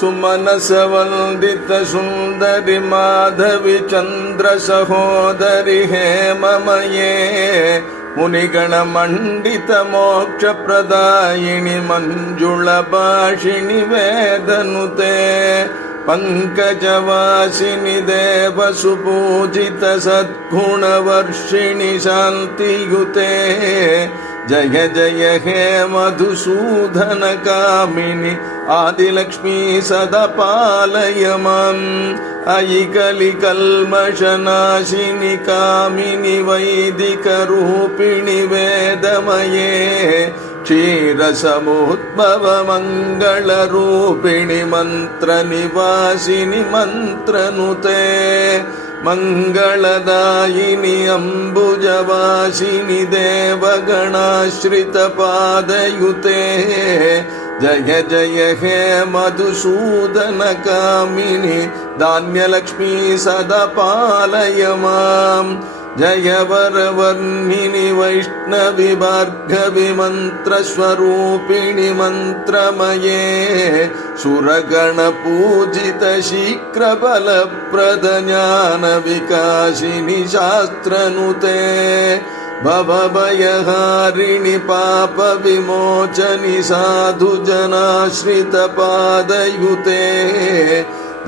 सुमनसवन्दित सुन्दरि माधवि चन्द्र सहोदरि हेममये मुनिगणमण्डित मोक्षप्रदायिनि मञ्जुळभाषिणि वेदनुते पंकजवासिनि देवसुपूजित सद्गुणवर्षिणि शान्तियुते जय जय हे मधुसूदन कामिनि आदिलक्ष्मी सदा पालय माम् अयि कलिकल्मषनाशिनि कामिनि वैदिकरूपिणि वेदमये क्षीरसमुद्भव मङ्गलरूपिणि मन्त्रनिवासिनि मन्त्रनुते मङ्गलदायिनि अम्बुजवासिनि देवगणाश्रितपादयुते जय जय हे मधुसूदन कामिनि धान्यलक्ष्मी सदा पालय माम् जय वरवर्णिनि वैष्णवि भार्गवि मन्त्रस्वरूपिणि मन्त्रमये सुरगणपूजित शीघ्रफलप्रद ज्ञानविकासिनि शास्त्रनुते भवभयहारिणि पापविमोचनि साधुजनाश्रितपादयुते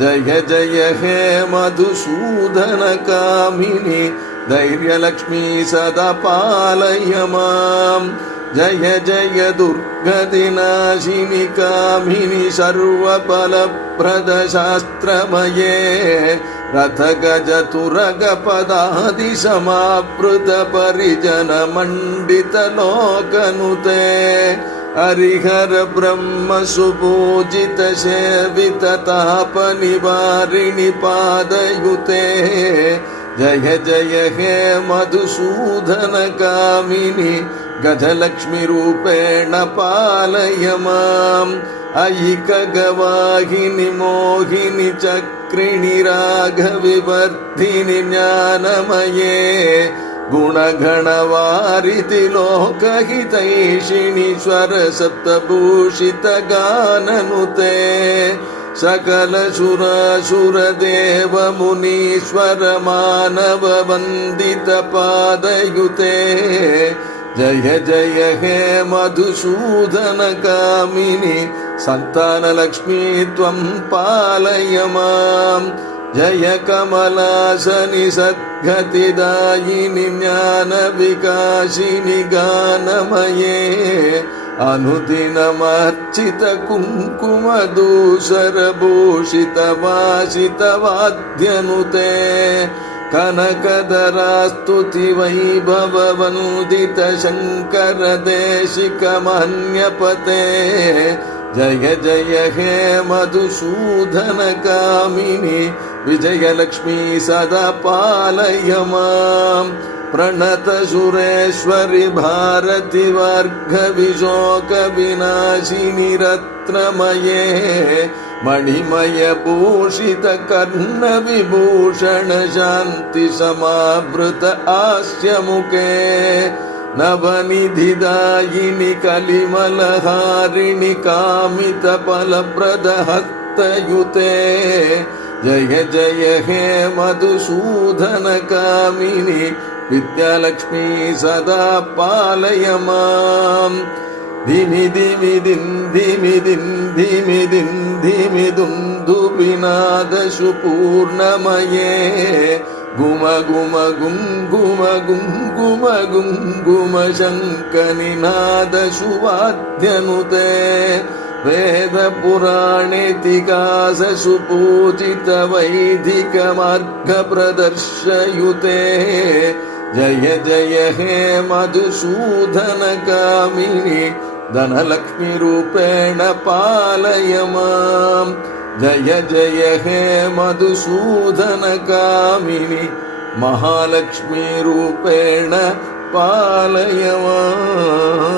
जय जय हे मधुसूदन कामिनि धैर्यलक्ष्मी सदा पालय माम् जय जय दुर्गतिनाशिनि कामिनि सर्वफलप्रद शास्त्रमये रथगजतुरगपदादि समावृत परिजन मण्डित लोकनुते हरिहर ब्रह्म सुपूजित सेवित ताप निवारिणि पादयुते जय जय हे मधुसूदन कामिनि गजलक्ष्मी रूपेण पालय माम् अयि खगवाहिनि मोहिनि चक्रिणि राघविवर्धिनि ज्ञानमये गुणगणवारिधि लोकहितैषिणि स्वरसप्तभूषित गाननुते सकल सुरासुर देव मुनीश्वर मानव वन्दित पादयुते जय जय हे मधुसूदन कामिनि सन्तानलक्ष्मी त्वं पालय माम् जय कमलासनि सद्गतिदायिनि ज्ञानविकासिनि गानमये अनुदिनमर्चित कुङ्कुमधूसरभूषित वासित वाद्यनुते कनकधरास्तुति वैभव वन्दित शङ्कर देशिक मन्यपते जय जय हे मधुसूदन कामिनि विजयलक्ष्मी सदा पालय माम् प्रणत सुरेश्वरि भारति वार्गवि शोक विनाशिनि रत्नमये मणिमय भूषित कर्ण विभूषण शान्ति समावृत हास्यमुखे नवनिधिदायिनि कलिमलहारिणि कामित फलप्रद हस्तयुते जय जय हे मधुसूदन कामिनि विद्यालक्ष्मी सदा पालय माम् धिमि धिमि दिन् धिमि दिन् धिमि दिन् धिमि दुन्दुभिनाद सुपूर्णमये गुम गुम गुं गुम गुं गुम गुं गुम शङ्खनिनाद सुवाद्यनुते वेद पुराणेतिहास सुपूजित वैदिक मार्ग प्रदर्शयुते जय जय हे मधुसूदन कामिनि धनलक्ष्मी रूपेण पालय माम् जय जय हे मधुसूदन कामिनि महालक्ष्मी रूपेण पालय माम्।